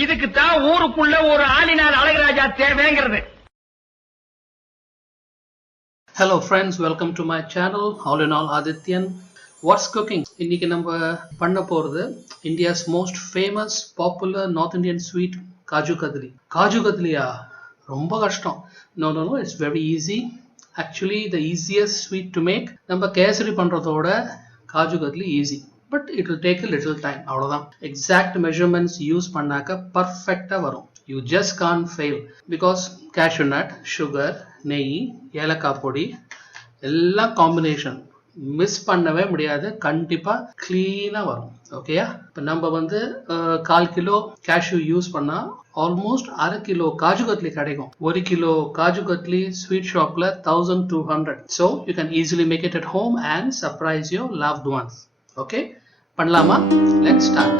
இதுக்கு தான் ஊருக்குள்ள ஒரு ஆளினார் அழகராஜா தேவைங்கிறது. Hello friends, welcome to my channel. All in all, Adityan. What's cooking? இன்னைக்கு நம்ம பண்ண போறது India's most famous popular North Indian sweet Kaju Kathili. Kaju Kathiliya ரொம்ப கஷ்டம். No, it's very easy. Actually, the easiest sweet to make. நம்ம கேசரி பண்றதோட Kaju Kathili easy. But it will take a little time. அவ்வளவுதான். Exact measurements use பண்ணாக்க perfect வரும். You just can't fail because cashew nut, sugar, நெய், ஏலக்காய் பொடி எல்லாம் combination miss பண்ணவே முடியாது. கண்டிப்பா கிளீனா வரும். ஓகேயா? இப்போ நம்ம வந்து 1/4 கிலோ cashew யூஸ் பண்ணா ஆல்மோஸ்ட் 1/2 கிலோ காஜு கத்லி கிடைக்கும். 1 கிலோ காஜு கத்லி ஸ்வீட் ஷாப்ல 1200. So you can easily make it at home and surprise your loved ones. Okay? பண்ணலாமா? Let's start.